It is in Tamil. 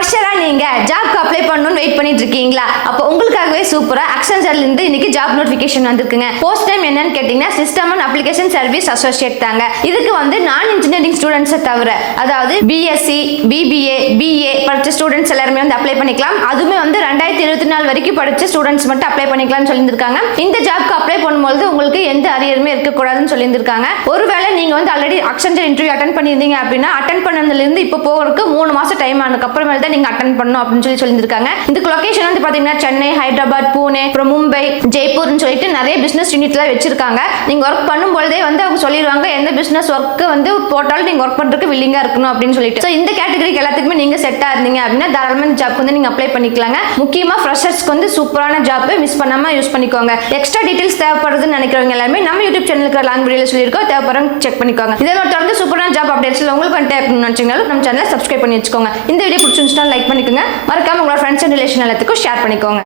ஃப்ரெஷரா நீங்க ஜாப்க்கு அப்ளை பண்ணணும்னு வெயிட் பண்ணிட்டு இருக்கீங்களா? அப்போ உங்களுக்காகவே சூப்பரா அக்சென்சர்ல இருந்து இன்னைக்கு ஜாப் நோட்டிஃபிகேஷன் வந்திருக்குங்க. போஸ்ட் நேம் என்னன்னு கேட்டீங்கன்னா system and application service associate தாங்க. இதுக்கு வந்து நான் இன்ஜினியரிங் ஸ்டூடெண்ட்ஸை தவிர, அதாவது பிஎஸ்சி, பிபிஏ, பிஏ படிச்ச ஸ்டூடெண்ட்ஸ் எல்லாருமே வந்து அப்ளை பண்ணிக்கலாம். அதுவுமே வந்து 2024 வரைக்கும் படிச்ச ஸ்டூடெண்ட்ஸ் மட்டும் அப்ளை பண்ணிக்கலாம்னு சொல்லியிருக்காங்க. இந்த ஜாப்க்கு அப்ளை பண்ணும்போது உங்களுக்கு எந்த அரியருமே இருக்கக்கூடாதுன்னு சொல்லியிருக்காங்க. ஒருவேளை நீங்க வந்து ஆல்ரெடி அக்சென்சர் இன்டர்வியூ அட்டென்ட் பண்ணியிருந்தீங்க அப்படின்னா அட்டென்ட் பண்ணதுல இருந்து இப்போ போகிறதுக்கு 3 மாசம் டைம் ஆனதுக்கு அப்புறமேல தான் நீங்க அட்டென்ட் பண்ணணும் அப்படின்னு சொல்லியிருக்காங்க. இதுக்கு லொகேஷன் வந்து பாத்தீங்கன்னா சென்னை, ஹைதராபாத், பூனே, அப்புறம் மும்பை, ஜெய்ப்பூர்னு சொல்லிட்டு நிறைய பிசினஸ் யூனிட்ல வச்சிருக்காங்க. நீங்க ஒர்க் பண்ணும்போதே வந்து அவங்க சொல்லிடுவாங்க எந்த பிசினஸ் ஒர்க் வந்து போட்டாலும் நீங்க ஒர்க் பண்றதுக்கு வில்லிங்கா இருக்கணும் அப்படின்னு சொல்லிட்டு. ஸோ இந்த கேட்டகரிக்கு எல்லாத்துக்குமே நீங்க செட்டா இருந்தீங்க அப்படின்னா தாராளமா ஜாப் வந்து நீங்க அப்ளை பண்ணிக்கலாங்க. முக்கியமா ஃப்ரெஷர்ஸ்க்கு வந்து சூப்பரான ஜாப், மிஸ் பண்ணாம யூஸ் பண்ணிக்கோங்க. எக்ஸ்ட்ரா டீடைல்ஸ் தேவைப்படுதுன்னு நினைக்கிறவங்க எல்லாமே நம்ம யூடியூப் சேனலுக்கு லாங் வீடியோல சொல்லியிருக்கோம், தேவைப்படுறவங்க செக் பண்ணிக்கோங்க. இதோட தொடர்ந்து சூப்பரான ஜாப் அப்டேட்ஸ்ல உங்களுக்கு கான்டாக்ட் நினைச்சீங்கன்னா நம்ம சேனலை சப்ஸ்கிரைப் பண்ணி வச்சுக்கோங்க. இந்த வீடியோ பிடிச்சிருந்துச்சுன்னா லைக் பண்ணிக்கோங்க. மறக்காம உங்களோட ஃப்ரெண்ட்ஸ் அண்ட் ரிலேஷன் எல்லாத்துக்கும் ஷேர் பண்ணிக்கோங்க.